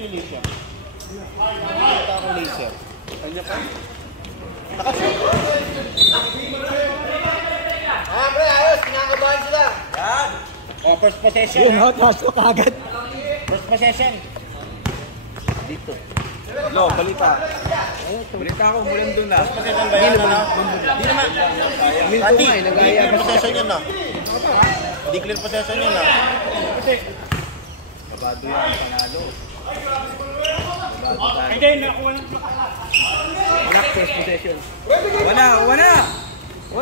yung laser? Nakita ako laser. Kanya pa? Nakashoot. Pre, ayos. Kinakabahan sila. Yan. Oh, first possession. Yun, taas ko kagad. First possession. Dito. No, balita. Balita ako, mulan doon na. First possession ba yan? Hindi naman. Ati, clear possession yun na. Hindi clear possession yun na. Kasi, babado yan ang panalo. Hindi, nakuha ng wala, first possession. Wala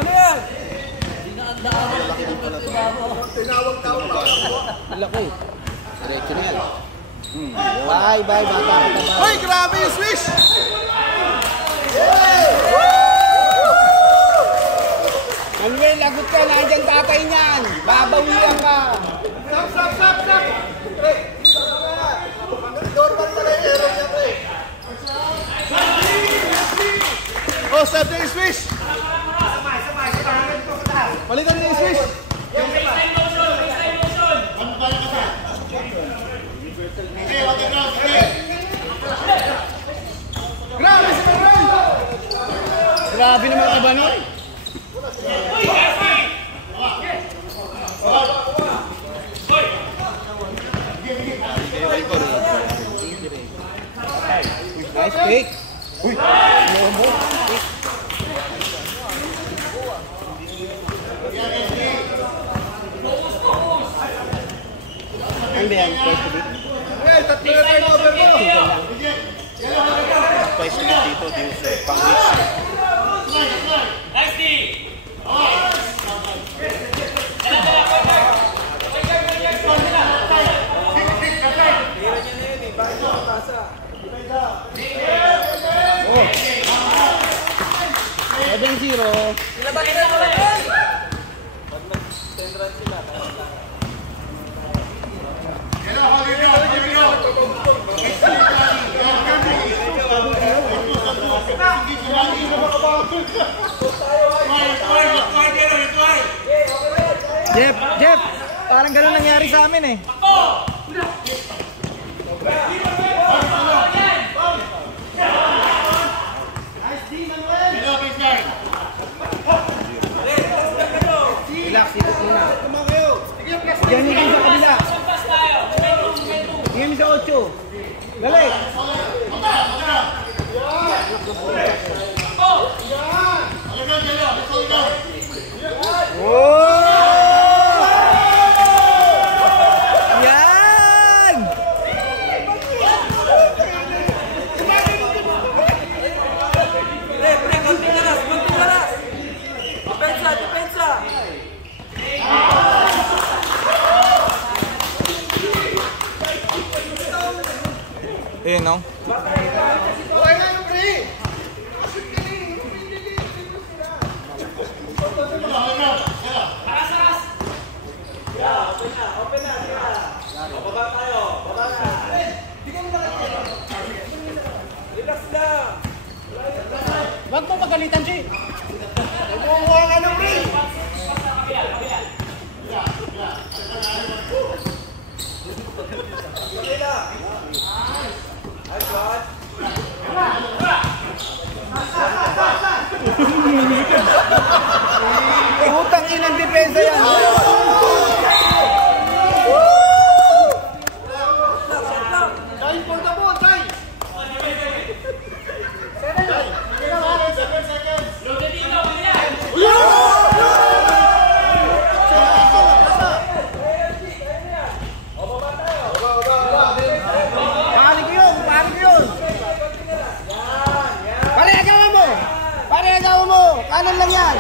yan! Tinawag tao pa. Laki. Diretso na yan. Bye, bata ka naman. Hoy, grabe yung swish! Manuel, lagot ka. Nandiyan tatay niyan. Babawian ka. Stop! Pre, normal pala yung hero niya, pre. Oh, stop na yung swish! Palitan na yung swish! Grabe si Manuel! Grabe naman ka ba nun? Nice pick. Uy! Momo. Ano ba yan? Twice to beat? Manuel, tatlo na tayo over mo! Twice to beat dito, pang-reach. Nice D! Oh! 7-0. Jeff! Parang ganun nangyari sa amin eh. Relax, ikot muna. Diyan nyo sa kabila. Diyan sa 8. Dali! Yan! Depensa! Ayun, no? Okay na yung pre! Wag mo magalitan, Jay! Nagmumuha ka na, pre! Utang inang depensa yan! Time for the ball, time! 7 seconds! Pahali ko yun! Pare, agawan mo! Kanan lang yan!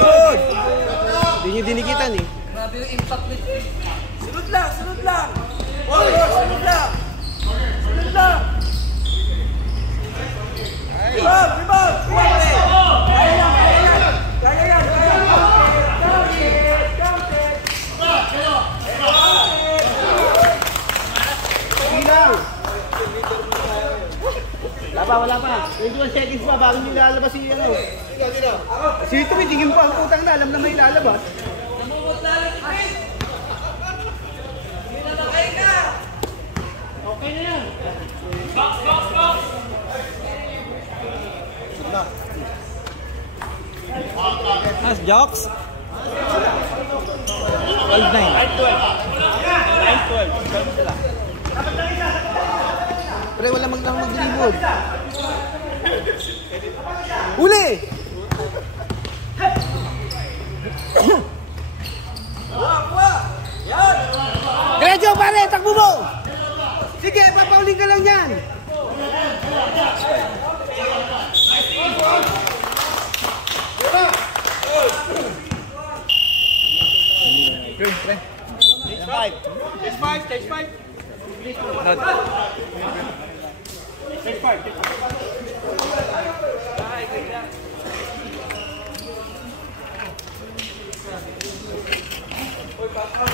Good! Hindi nyo dinikitan eh. Grabe yung impact nito. Sunod lang! Oy, sunod lang! Rebound! Kaya yan! Ilaw! Wala pa. 21 seconds pa bago nyo lalabas si ano. Si ito may tingin pa ang utang na alam na may lalabas. Namumot na lang yung pin! Hindi na makay ka! Mas jokes. 12-9. 9-12. Pre, wala mag-dribble. Uli! Diretso pare, takbo mo! Sige, papauling ka lang yan! Stage 5.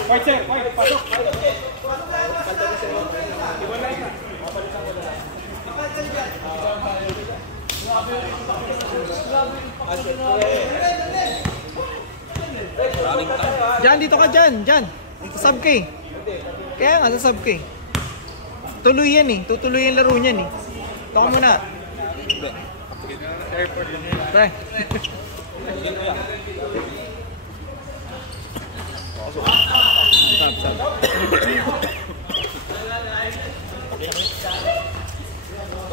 White, sir. White, pasok. Diyan, dito ka dyan. Diyan. Sa sub K. Kaya nga, sa sub K. Tuloy yan eh. Tutuloy yung laro niyan eh. Ito ka muna. Pre. Sub.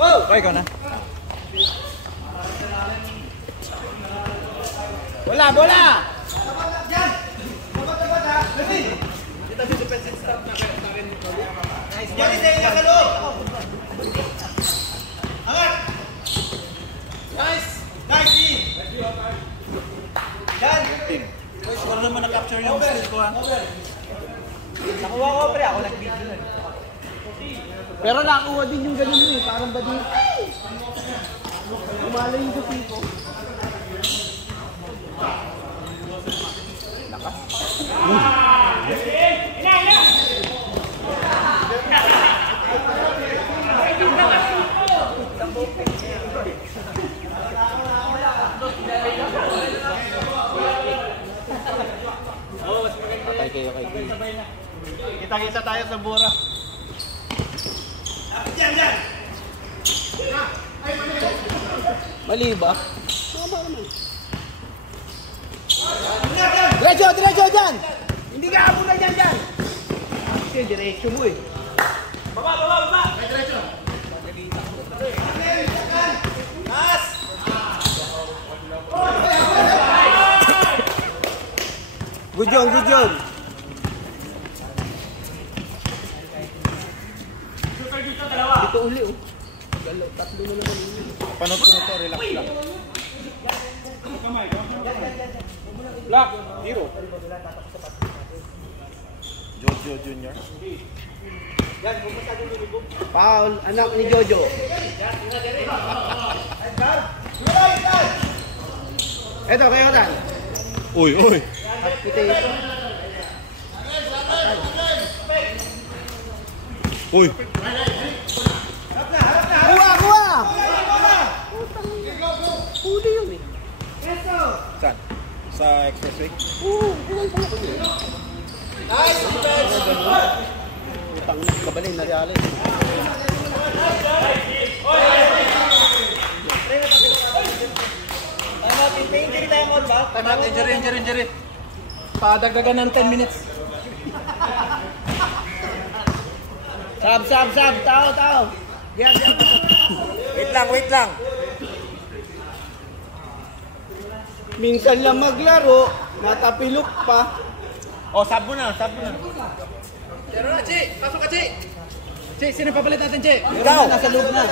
Okay, ikaw na. Bola! Score naman na-capture yung skill ko ha. Nakuha ko pre, ako nag-video nun. Pero nakuha din yung ganun eh, parang ba din? Umalay yung sa tipo. Patay kayo kay Gil. Kita-kita tayo sa bura. Mali ba? Diretso dyan! Hindi ka abot na dyan! Kasi diretso mo eh. Baba! Good job! Dito uli oh. Tatlo na naman yun. Panood ko na to, relax lang. Black, hero. Jojo Jr. Paul, anak ni Jojo. Eto, kaya ka. Uy! Uy! Kuha! Huli yun eh. Saan? Sa expressway? Utang na, kabalin na realin. Time out, injury. Padagdagan ng 10 minutes. Sab, tao. Wait lang. Minsan lang maglaro, natapilok pa. Oh, sab mo na. Pero na, Chi! Pasok ka, Chi! Che, sino papalit natin, Che? Ikaw! Nasa loob na.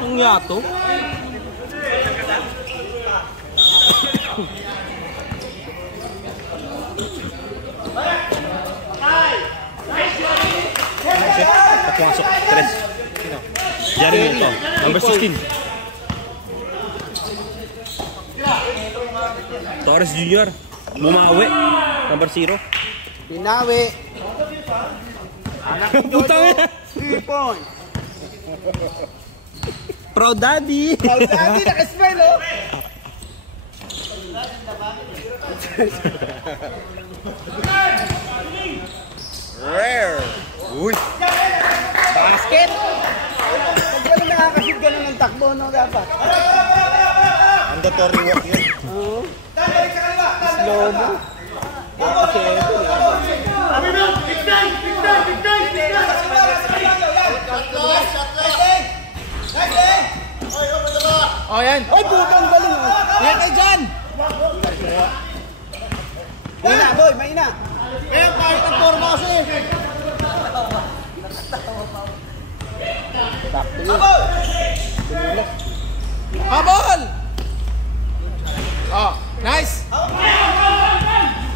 Ang yato? Pumasok. 3. Sino? Jeremy ito. Number 16. Torres Jr. Bumawi. Number 0. Binawi. Anak ni Jojo. 3 points. Proud Daddy. Naka-smile oh. Rare. Uy. Basket. Pag gano'n nakakasip gano'n ng takbo, no, dapat. Obligatory walk yun. Oo. Slow mo. Kasi ito Oh, yan. Ay, putang galing ah. Yan kayo dyan. Mahina, boy, mahina. Eh, kahit ang forma kasi. Habol! Oh, nice!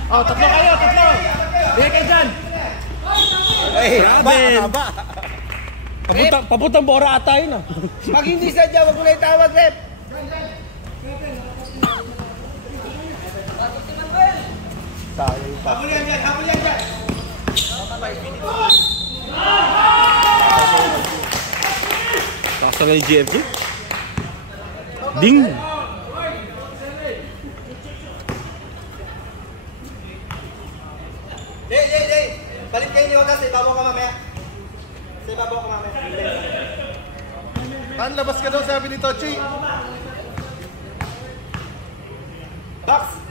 Oh, tatlo kayo, tatlo! Bigay kayo dyan! Ay, haba. Papuntang bora ata yun ah. Pag hindi sadya, wag mo na itawag, rep. Habol yan dyan, habol yan dyan. Taksa na yung GFG. Ding! Dey. Balik kayo ni Odas, ibabaw ka mamaya. Ibabaw ka mamaya. Tan, labas ka daw, sabi ni Tochi. Box!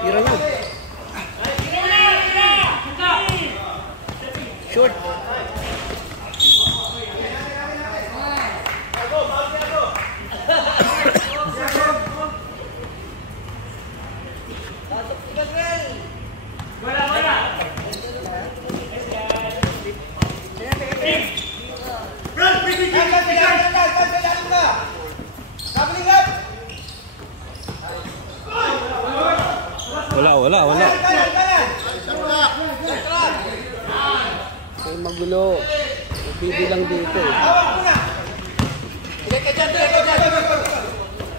Tira niya. Short. Wala. Ay, magulo. Bibilang dito eh. Bigay ka dyan.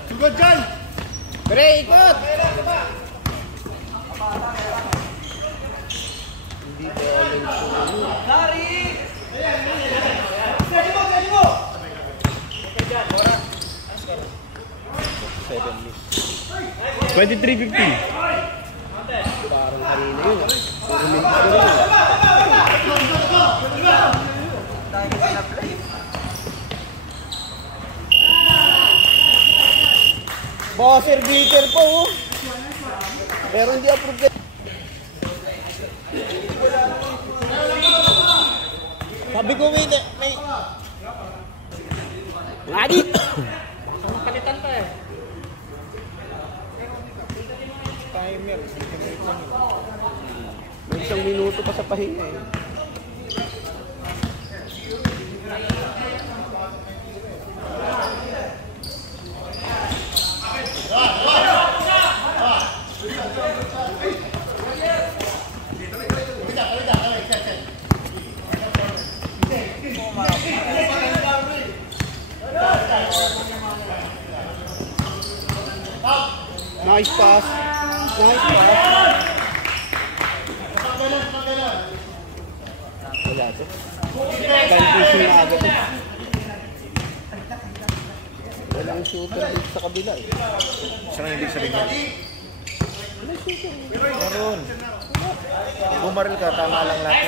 Sugod dyan! Pre, ikot! Hindi ko alam siya. Dari! Sedi mo! 23-15. Parang kanina yun ah. Puro minutes na rin. Bosser beater po oh. Pero hindi approve. Sabi ko may Ngadit! Kalitan pa eh. Timer, may isang minuto pa sa pahinga eh. Nice pass. Nice pass. Wala ito. Kahit pushing na agad eh. Walang shooter dito sa kabila eh. Saan ang ibig sabihin? Walang shooter. Meron. Bumaril ka, tama lang lahat.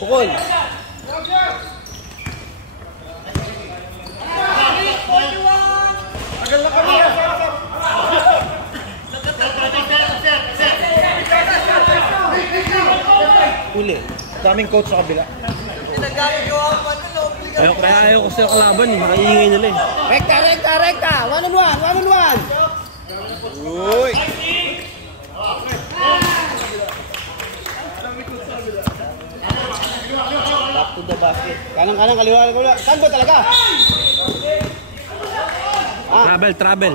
Pukul. Uli. Daming coach sa kabila. Ayaw ko sa kalaban eh. Makaingay nila eh. Rekta! 1-on-1! Uy! Back to the basket. Kanan, kaliwa. Saan ba talaga? Travel.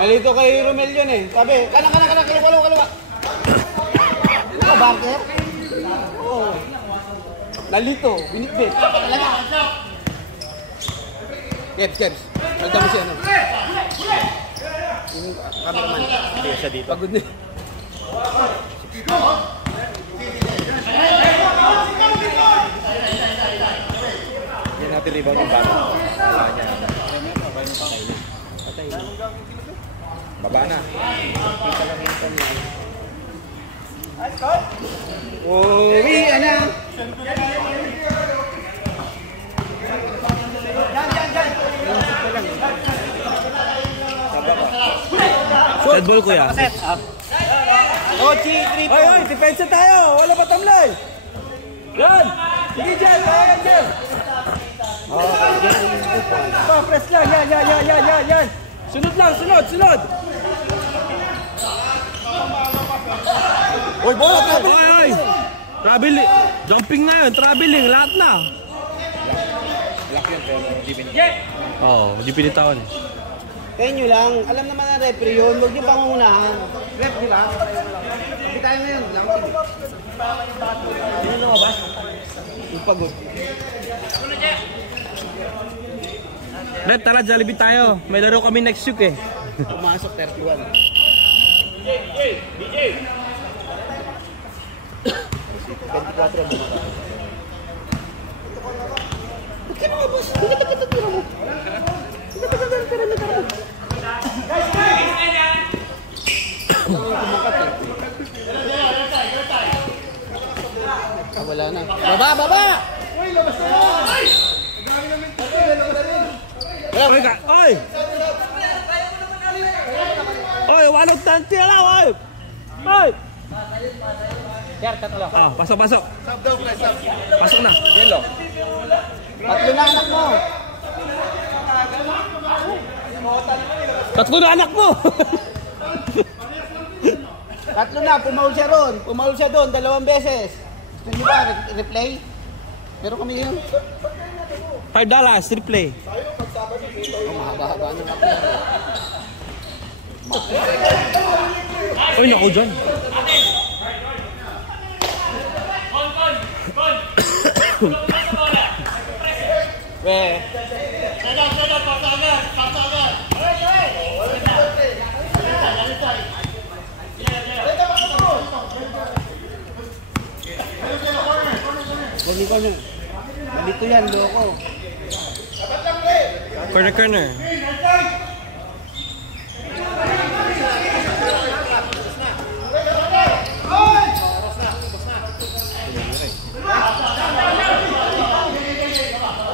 Nalito kay Romel yun eh. Sabi, kanan, kaliwa. Ano ka, Barker? Oo. Nalito, binitbit. Talaga. Kebs. Nalita mo siya, no? Yung cameraman. Hindi siya dito. Pagod na. Yan natin rebound yung bata. Wala niya. Patay. Baba na. Kita lang yung kanya. Uwi, ano? Red ball kuya. Ochi, 3 Oy, oy, depensa tayo. Wala pa tamlay. Yan. Sige dyan. Kaya dyan. Press lang. Yan. Sunod lang. Sunod. Uy, bola ka! Oy. Traveling. Jumping na yun. Traveling. Lahat na. Laki yun pero hindi pinitawan. Oo, hindi pinitawan eh. Kaya nyo lang, alam naman ang referee yun, huwag nyo pangunahan. Ref, di ba? Hindi tayo ngayon, lang. Sino lumabas? Yung pagod. Red, tara, Jollibee tayo. May laro kami next week eh. Pumasok 31. DJ! 24 mo. Ba't ka lumabas? Hindi ka tagatira mo. Hindi ka tagatira mo. Kumakat eh. Wala na. Baba! Oy! Oy, walog tanti na lang, oy! Oy! Pasok. Pasok na. Yellow. Tatlo na anak mo. Tatlo na anak mo! Tatlo na, pumaul siya ron. Pumaul siya doon, 2 beses. Gusto niyo ba, replay? Pero kami yun. $5, replay. Mahaba-haba na ako. Uy, naku dyan. Nandito yan, loko. Corner.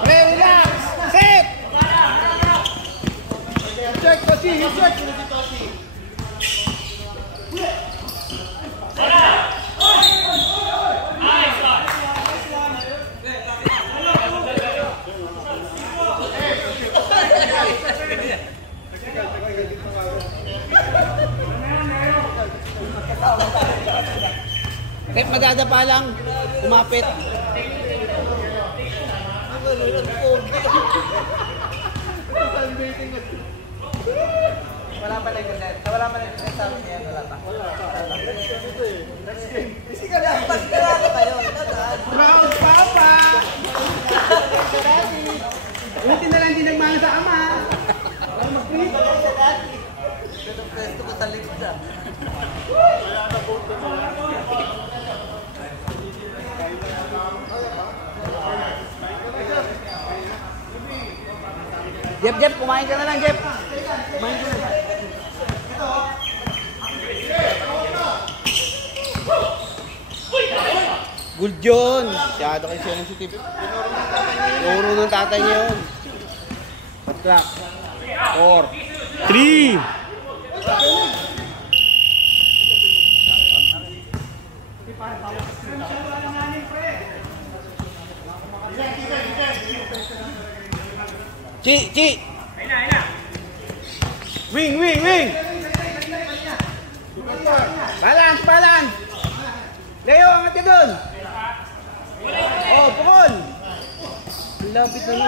Relax! Safe! Check, Tochi! Check! Rep, madadapa lang. Kumapit. Wala pa lang yun. Wala pa lang yun. Sa amin yan. Wala pa. Kasi ka lang. Pagkarala kayo. Proud Papa! Ulitin na lang din nagmahal sa ama. Para mag-free. Pwesto ko sa likod na. Jeff, kumain ka na lang, Jeff. Kumain ka na. Good yun. Masyado kayo sensitive. Turo ng tatay niya yun. Patrack. 4. 3. Chi! Wing! Balance! Leo, angat ka dun! Oh, pukol! Ang lapit na yun.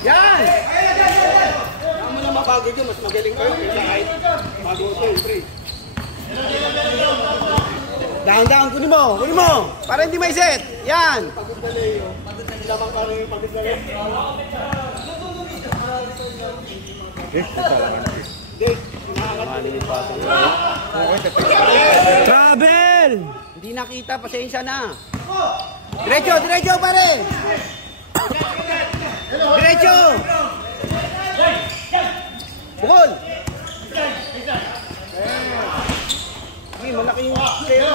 Yan! mas magaling kayo kaysa kahit bago ito yung free. Down, kunin mo! Para hindi may set! Yan! Pagod na Leo. Lamang ka rin, pagod na Leo. Travel! Hindi nakita, pasensya na. Diretso pare! Diretso! Bukol! Uy, malaki yung player.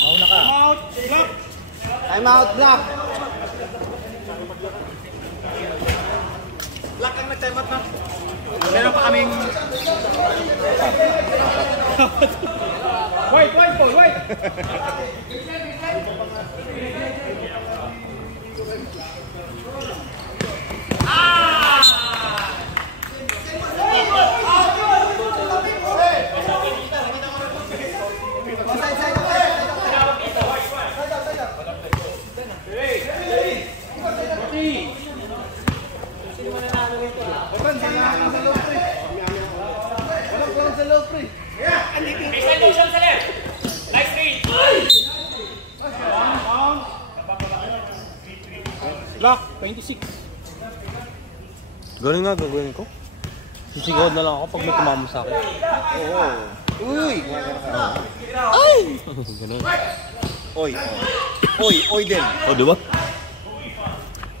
Mauna ka. Time out, block. Black ang nag-time out na. Meron pa kaming... Wait, Paul, wait! Block, 26. Ganun nga, gagawin ko. Sisigaw na lang ako pag may tumama sa akin. Oo. Uy! Ay! Ganun. Oy din. O, diba?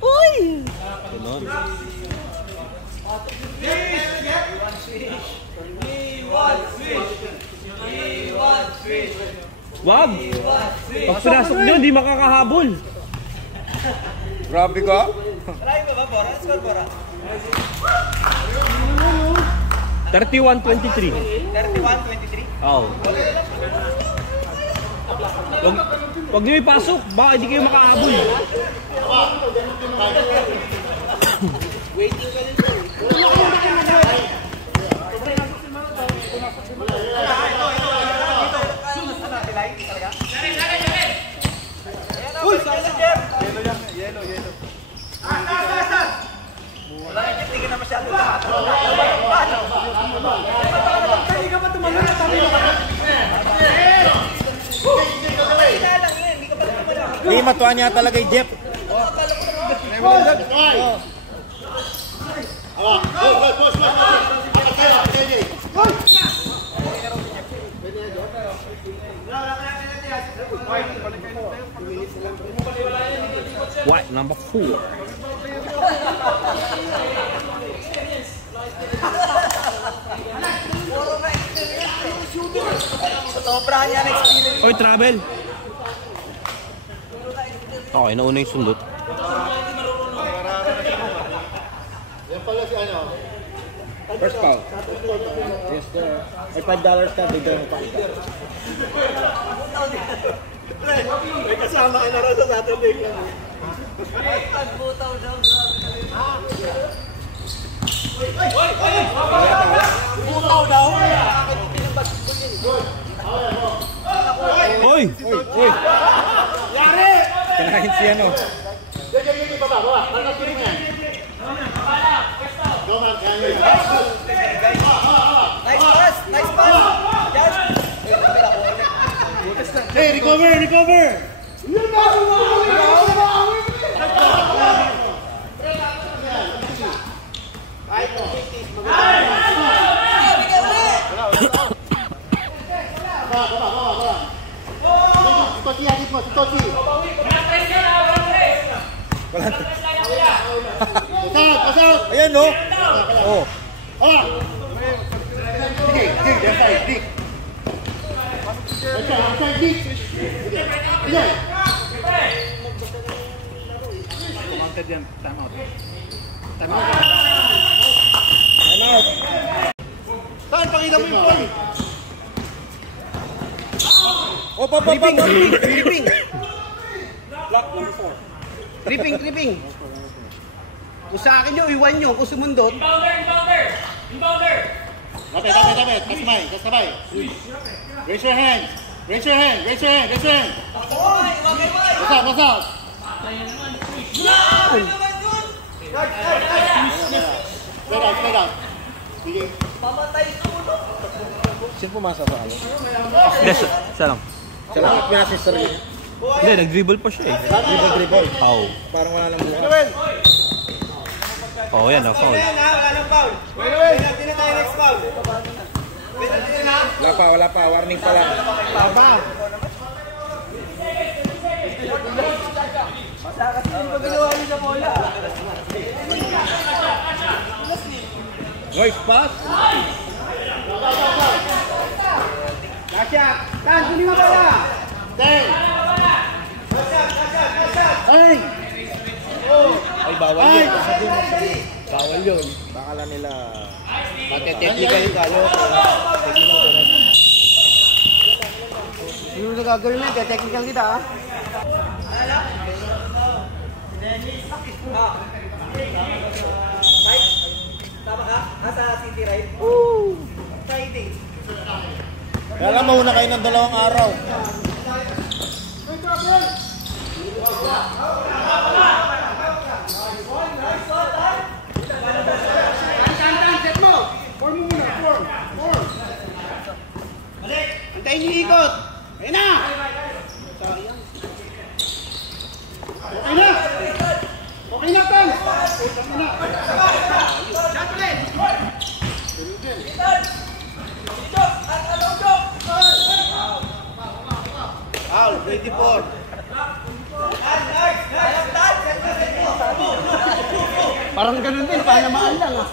Uy! Ganun. Wag! Pag pinasok nyo, hindi makakahabol. Grabe ka? 31-23. 31-23. Oo. Wag nyo ipasok, baka hindi kayo makahabol. Uy! Yellow. Wala na, hindi na masyado lahat. Kali ka ba tumalun na tabi? Hindi matuwa niya talaga yung Jeff. White number 4. Sobrahan niya ang experience. Oy, travel. Okay, nauna yung sundot. Yan pala si ano. First foul. Yes, sir. May $5 ka, bigyan mo pa kita. May kasama ka na rin sa Saturday. Pagbutaw daw, Butaw daw. Hoy! Yari! Kinahin siya, no? Sige, baba. Nagkiling yan. Go man, Nice pass! Hey, recover! Tochi, agit mo, si Tochi. Pass out! Ayan, no? Oh. Dig, left side, dig. Outside, dig. Ayan. Counted yan, time out. Saan? Pakita mo yung ball. Tripping. Block number 4. Tripping. Kung sa akin nyo, iwan nyo. Kung sumundot. Inbounder! Kasabay. Raise your hand. Pass out. Straight out. Sige. Sino pumasok sa ano? Yes, siya lang. Siya lang at pinasa sa sarili. Hindi, nag-dribble pa siya eh. Dribble. Foul. Parang wala nang buka. Oh, yan, foul. Wala nang foul. Penalty na tayo next foul. Wala pa. Warning pa lang. Nice pass. Kasya. Tan, kunin mo pala. Ten. Ay! Ay, bawal yun. Bawal yun. Baka lang nila mate-technical yung kalo. Ano na gagawin mo? Technical kita ha? Tama ka? Nasa city right? Woo! Friday. Kaya lang mauna kayo ng 2 araw. Set mo! Form mo muna, form! Antayin niyo ikot! Ayun na! Okay na, Tan! Foul, 24. Parang ganun din, panamaan lang ah.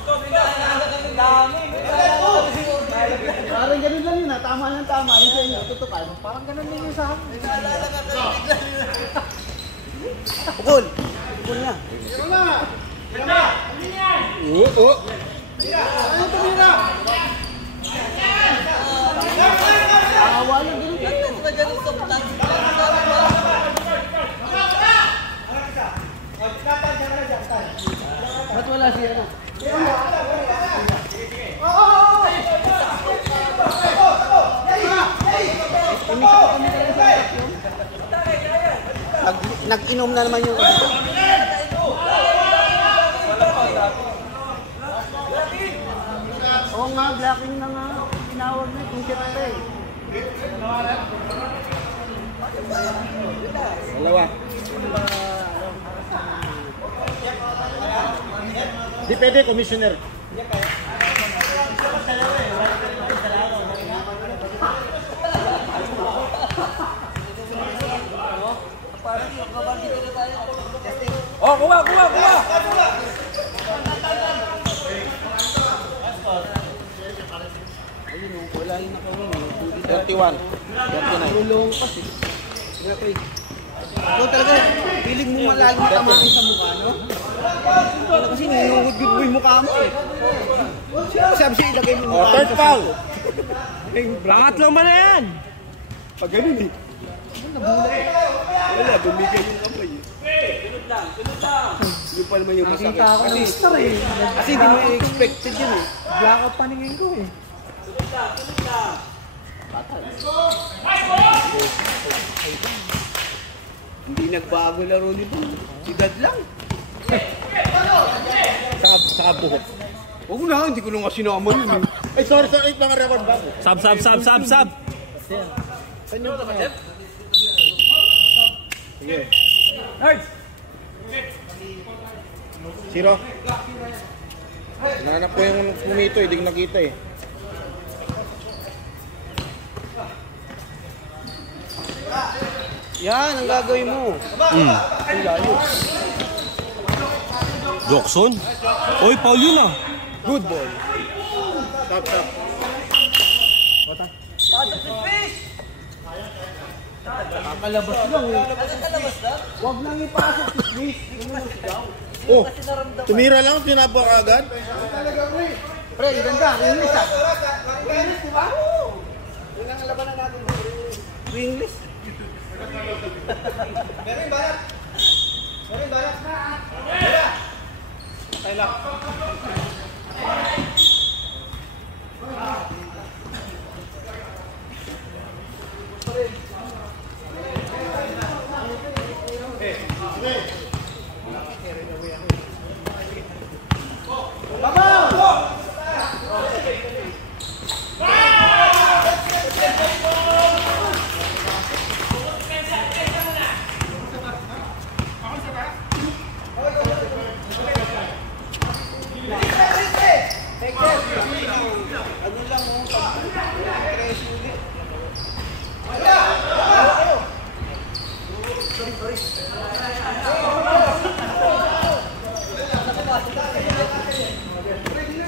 Parang ganun lang yun ah, tama lang tama. Yung sa inyo, tutukan. Parang ganun din yun sa akin. Pukul! Pukul na. Pero na! Oo. Ano ito nila? Awa lang ganun lang. Ba't wala siya na? Nag-inom na naman yung ano. Oo nga, blocking na nga. Tinawag na yung kete. Dalawa. Di pwede, commissioner. Oh, kuha! Ayun, wala yung nakawin. 31. 29. Tulong kasi. Okay. Ikaw talaga, piling mo malalim tamakin sa mukha, no? Kasi ninuhudgod mo yung mukha mo eh. Sabi siya, ilagay mo yung mukha. Third foul. Pangatlo man na yan! Pag ganun eh. Wala, bumigay yung kamay eh. Tulog lang. Yung pa naman yung masakit. Nakita ako ng star eh. Kasi hindi mo expected yun eh. Blackout paningin ko eh. Hindi nagbago laro nito. Sigad lang. Saka buhok. Huwag na, hindi ko nung kasi naman yun eh. Ay, sorry, mga record bago. Sab! Saan yung kapatid? Sige. Nerds! Zero. Nanap ko yung pumito eh, di ko nakita eh. Yan, ang gagawin mo. Ang layo. Jackson? Oy, foul yun ah! Good ball. Stop. Kakalabas lang eh. Huwag nang ipasok si Chris. Oh, tumira lang, tinapa ka agad. Pre, ganda. English ah. English, di ba? Yun ang labanan natin. English. Meron barat. Ay lang. Ano lang mo, pag-press ulit.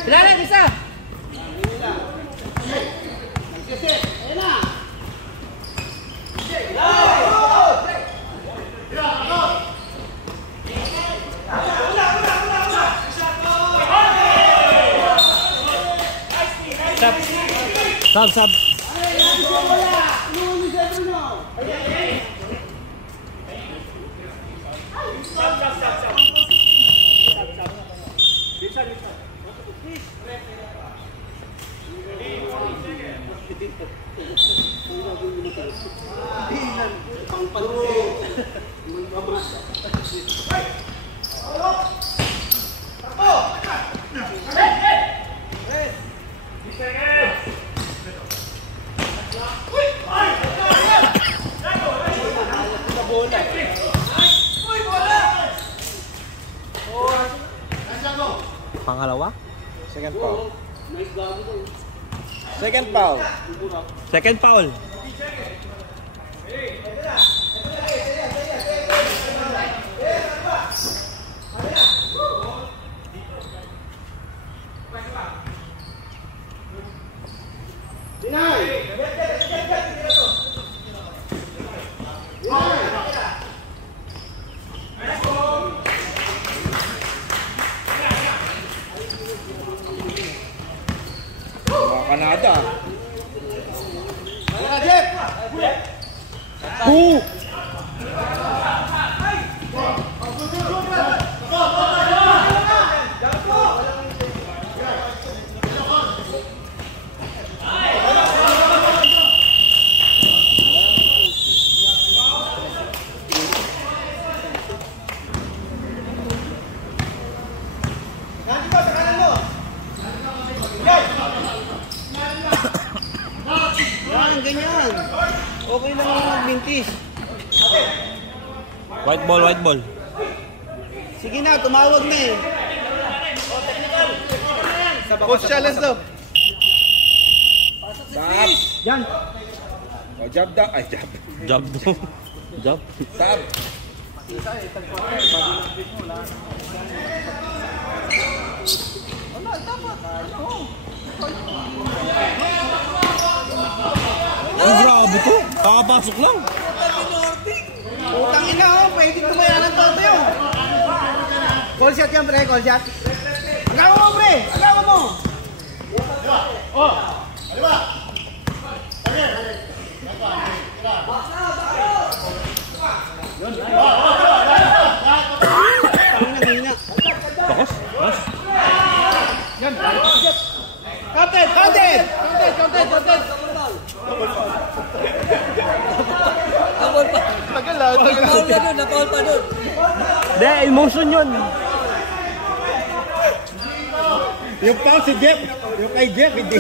Silalan, isa! Sab. Pangalawa? Second foul. Second foul. Second foul. Kanada. Ganyan. Okay lang yung magbintis. White ball. Sige na, tumawag na eh. Coach challenge daw. Sab. Yan. O, jab daw. Ay, jab. Job daw. Job. Sab. Ay, grabe to. Kakapasok lang. Utang ina oh, pwede tumaya ng toto yun. Call shot yan pre, call shot. Agawa mo pre, agawa mo. Hina. Bakos. Captain. Napawal pa doon. Hindi, emotion yun. Yung foul si Jeff. Yung kay Jeff, hindi.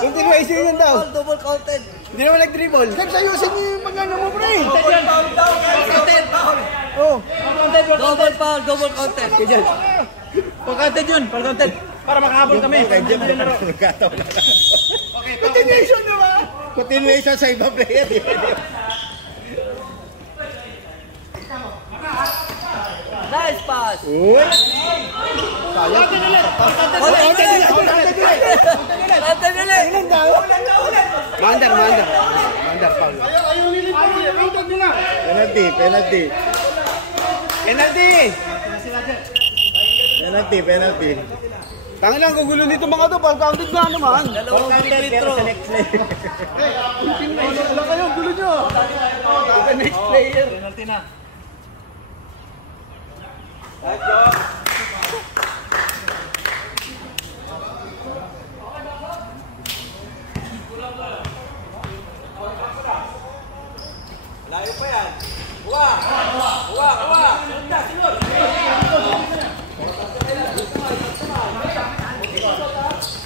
Continuation yun daw. Double counted. Hindi naman nag-dribble. Nagsayusin niyo yung mga ano mo pre. Double counted. Ganyan. Pag-counted yun. Para makahabol kami. Kay Jeff, nagkataon na. Continuation naman. Continuation sa ibang player. Nice pass. Uy! Mandar, Paul. Penalty. Tangin lang, gugulo nito mga to. Pag-counted na naman. Next play. Wala kayo, gulo nyo. The next player. Penalty na. Layo pa yan. Kuha.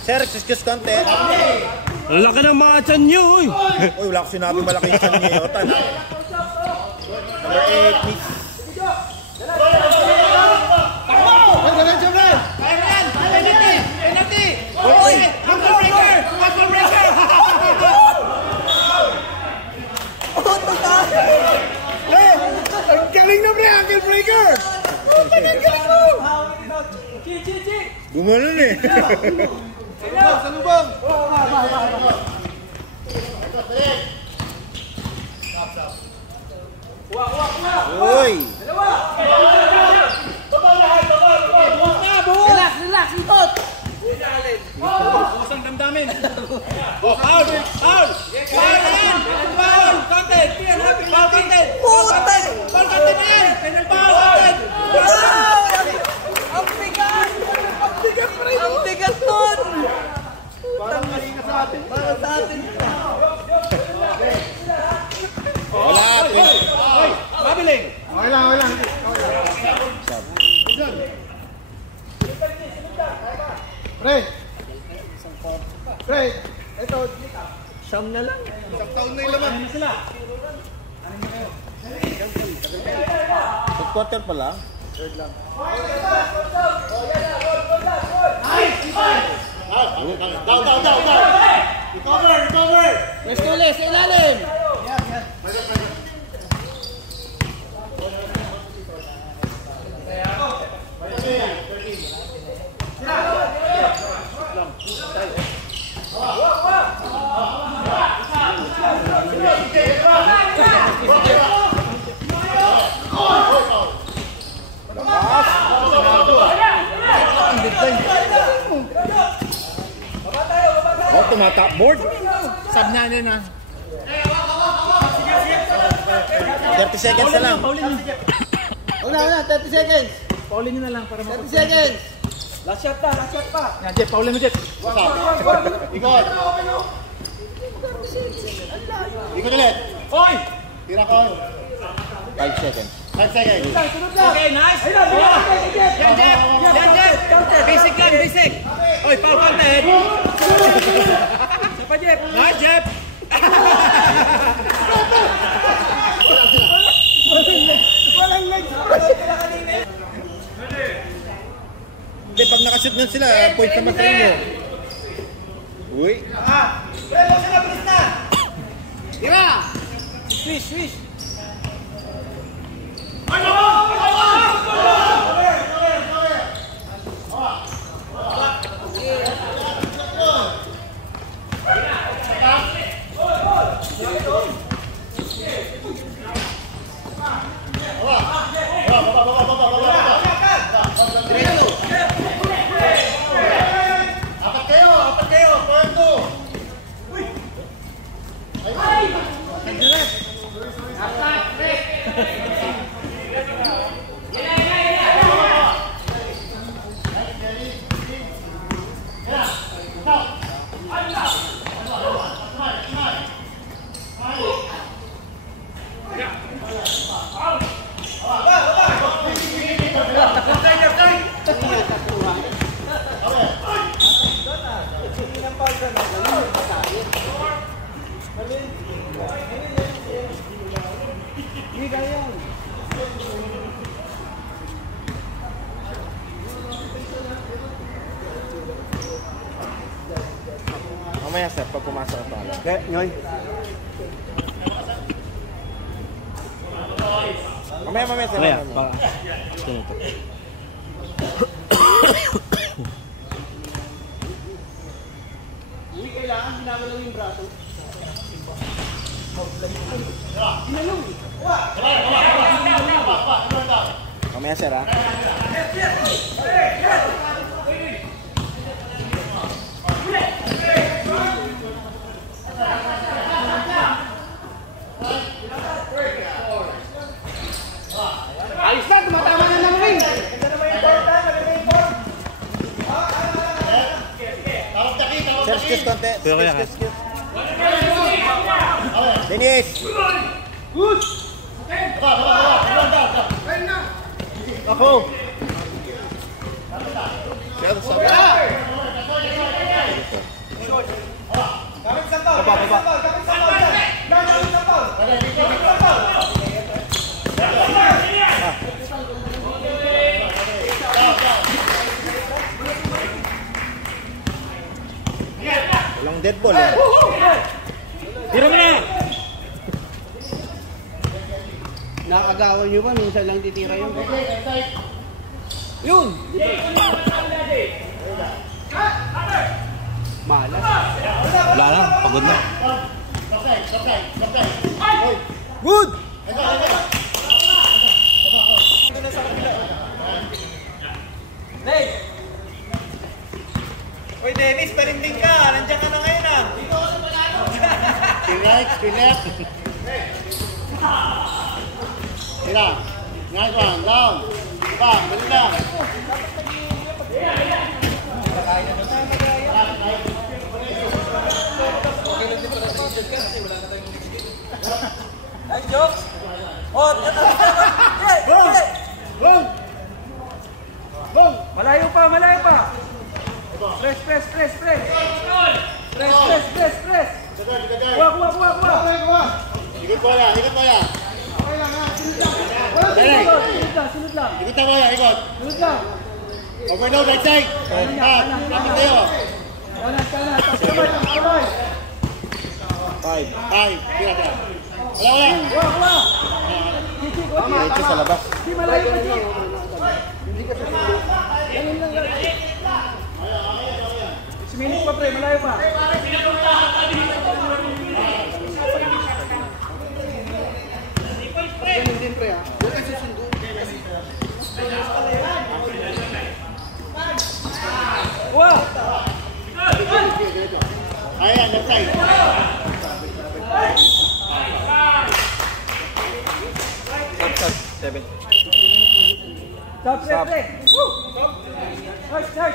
Sir, excuse konti. Laki ng mga tiyan nyo, uy. Uy, wala ko sinabi malaki yung tiyan niyo. Number 8, please. Gumanon eh. Salubong! Uy! Relax, ikot! Pusang damdamin. Oh, foul! Foul! Foul na yan! Foul! Content! Foul content! Puta! Foul content na yan! Foul content! Ang bigat! Ang bigat pa rin! Ang bigat nun! Parang mali ka sa atin. Parang sa atin. Wala. Mabiling! Okay lang. Pre, ito. Siyam na lang. Isang taon na yung laman. Ano sila? Third quarter pa lang. Down. Recover. Let's go, Les. Sa ilalim. Oh, tumatak board. Sab na na. 30 seconds na lang. Una, 30 seconds. Paulin nyo na lang para 30 seconds. Last shot pa. Yan, Jeff. Paulin mo, Jeff. Ikot. Ikot ulit. Oy! Tira ko. 5 seconds. 5 seconds. Okay, nice! Yan, Jeff! Basic lang, basic! Oy, foul content! Isa pa, Jeff! Nice, Jeff! Walang legs. Hindi, pag nakashoot na sila, point naman sa inyo. Uy. Tira! Swish. Apat kayo. Turn 2. Mamaya sir, pag pumasok ang pala. Okay, ngayon. Mamaya sir. Mamaya, Mamaya. Uy, kailangan ginagalaw yung braso. Mamaya sir ha. Ayos na, tumatama na ng ring. Sir, excuse konti. Excuse. Dennis! Ako. Sir, sabi. Walang dead ball eh. Tira mo na! Nakagawan nyo ba? Minsan lang titira yun. Yun! pagod na. Good! Oy, Dennis, parimbing ka. Nandiyan ka na ngayon ah. Relax. Tira. Nice one. Down. Diba? Balik lang. Ay, jokes! Oh, Boom! Boom! malayo pa. Press. Press. Kuha. Ikot mo yan. Sunod lang. Ikot mo yan. Sunod lang. Overload right side. Lapit tayo. Kanan. Kamay. 5. Tira. Wala. Kuha. Diretso sa labas. Di malayo pa, G. Ganun lang. Similis pa, pre. Malayo pa. Ganun din pre ha. Yan ang susundo. Kuha. Ayan, left side. Stop. 7. Stop, pre. Woo! Start.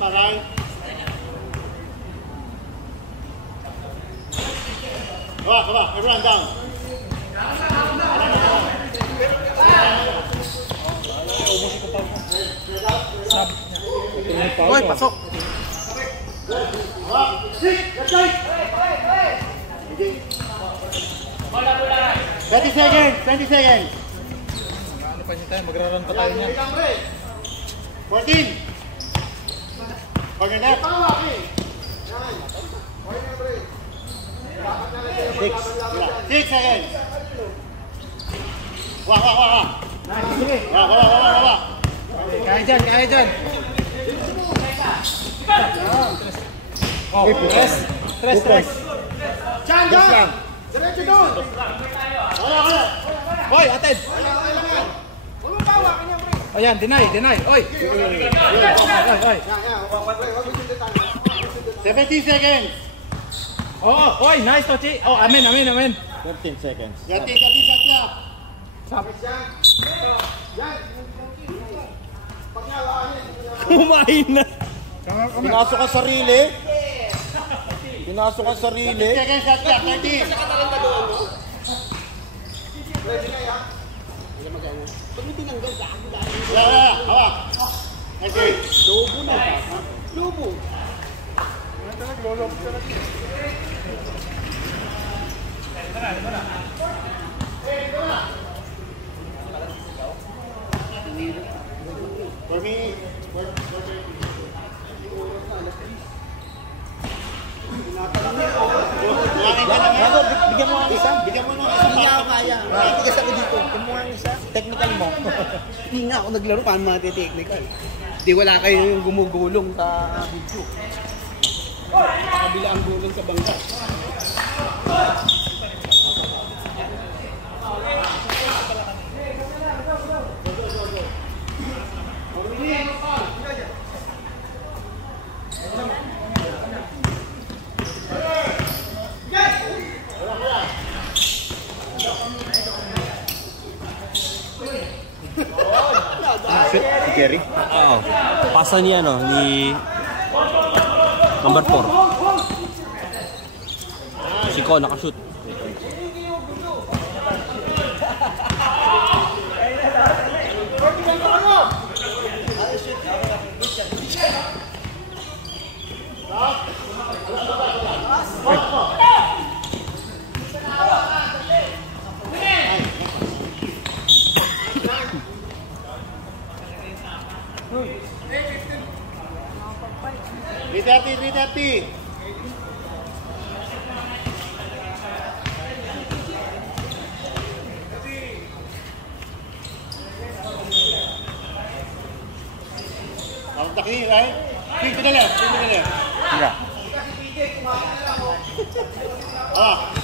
Paray. Come on. Everyone down. Oy, pasok! 20 seconds. Ano pa niyo tayo? Magra-run pa tayo niyan. 14. Corner left. 6 seconds. Wah. Sige. Wah. Kaya dyan. Oh, stress. Chan. Diretso doon. Wala. Hoy, atid. Ayan, deny. Oy. 17 seconds. Oh, oy, nice, Tochi. Oh, amen. 13 seconds. 30 Stop. Kumain na. Pinasok ang sarili. 30 seconds. 30. Hawak. Okay. Lobo. For me. Bigyan mo ang isa. Bigyan mo ng Hindi nga ako kaya. Matigas ako dito. Bigyan mo ang isa. Technical mo. Hindi nga ako naglaro. Paano mati-technical? Di wala kayo yung gumugulong sa video. Kabila ang gulong sa bangka. Shoot si Kerry? Oo. Pasa niya ni number 4. Si Ko nakashoot. Lefty. Ang taki, right? Swing to the left, swing to the left. Yeah. Ah.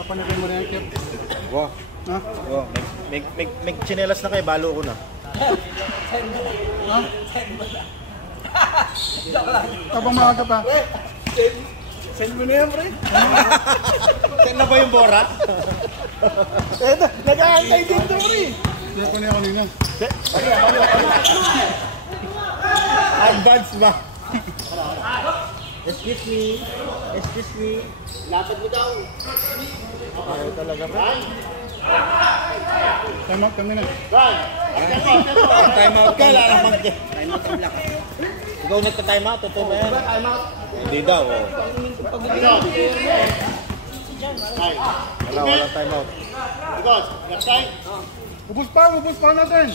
Papanagin mo na yan, Kip. Wow. Ha? Wow. May chinelas na kayo, balo ko na. Ha? Tabang maaga pa. Send mo na yan, pre. Saan na ba yung bora? Eto, nag-aantay din to, pre. Hindi ko niya kanina. Advance ba? Excuse me. Excuse me. Lapad mo daw. Ayaw talaga ba? Time out kami na. Run! Time out ka, lalaman ka. Time out ang lakas. Ikaw nagka-time out, totoo ba yan? Time out. Hindi daw. Oh. Wala time out. Because, left side. Ubus pa natin.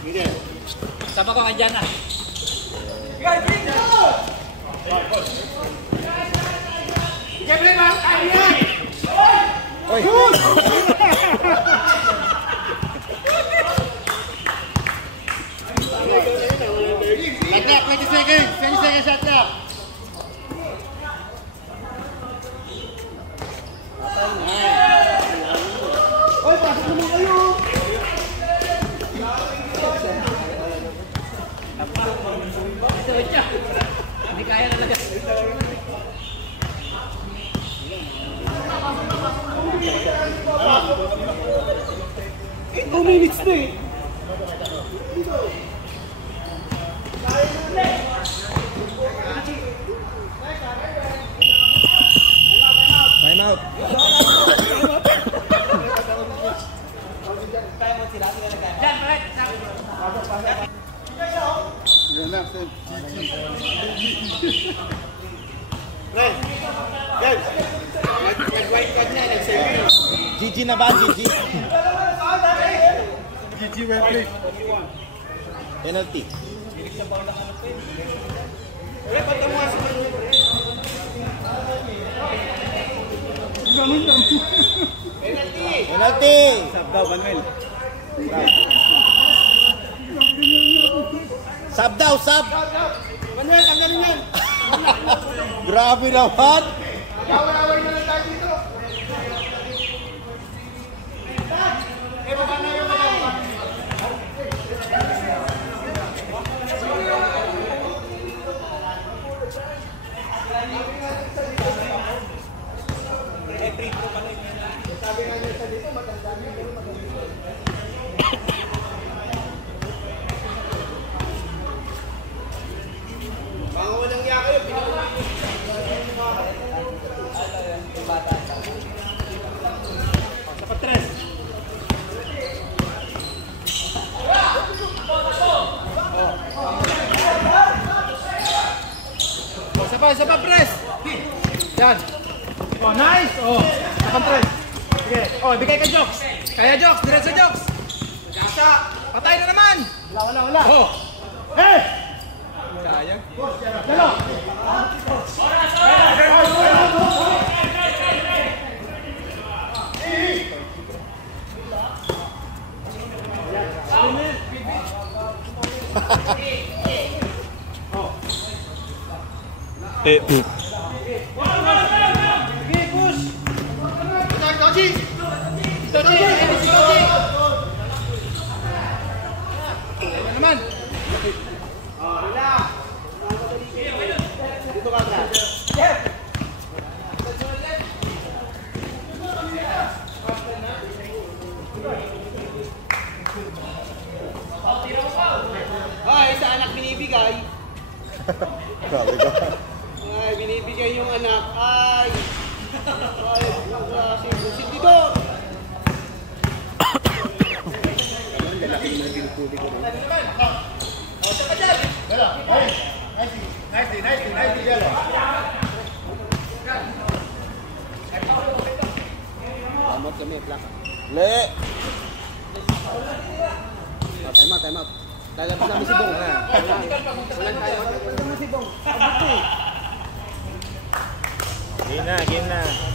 Hindi. Sama ko nga dyan, ah. Oy! Like that, 20 seconds. 20 seconds shot clock. Oy, pasok naman kayo. Hindi kaya talaga. 2 minutes na eh. Time out. Dyan, Brad. Yan na, Sen. Right. Good. Nag-white card na, nag-save. GG na ba? GG? GG, well played. Penalty. Ganun lang. Penalty! Sab daw, Manuel. Sub daw, sub! Manuel, ang galing yan. Grabe naman! Away-away na lang tayo dito. Isa pa, press. Yan. Oh, nice. Oh, isang press. Sige. Oh, bigay ka Jokes. Kaya Jokes, diretso Jokes. Gasa. Patay na naman. Wala. Oh. Hey! Sayang. Dalo. Eh, Sige, push. Toji. Ano naman? Ay, sa anak binibigay. grabe ka. Ay, binibigay yung anak. Ay, si Sididor. pinupuli ko rin. Nice, yellow. Amot kami, plaka. Le! Time out. Lalabas namin si Bong. Walang tayo. Lalabas namin si Bong. Game na.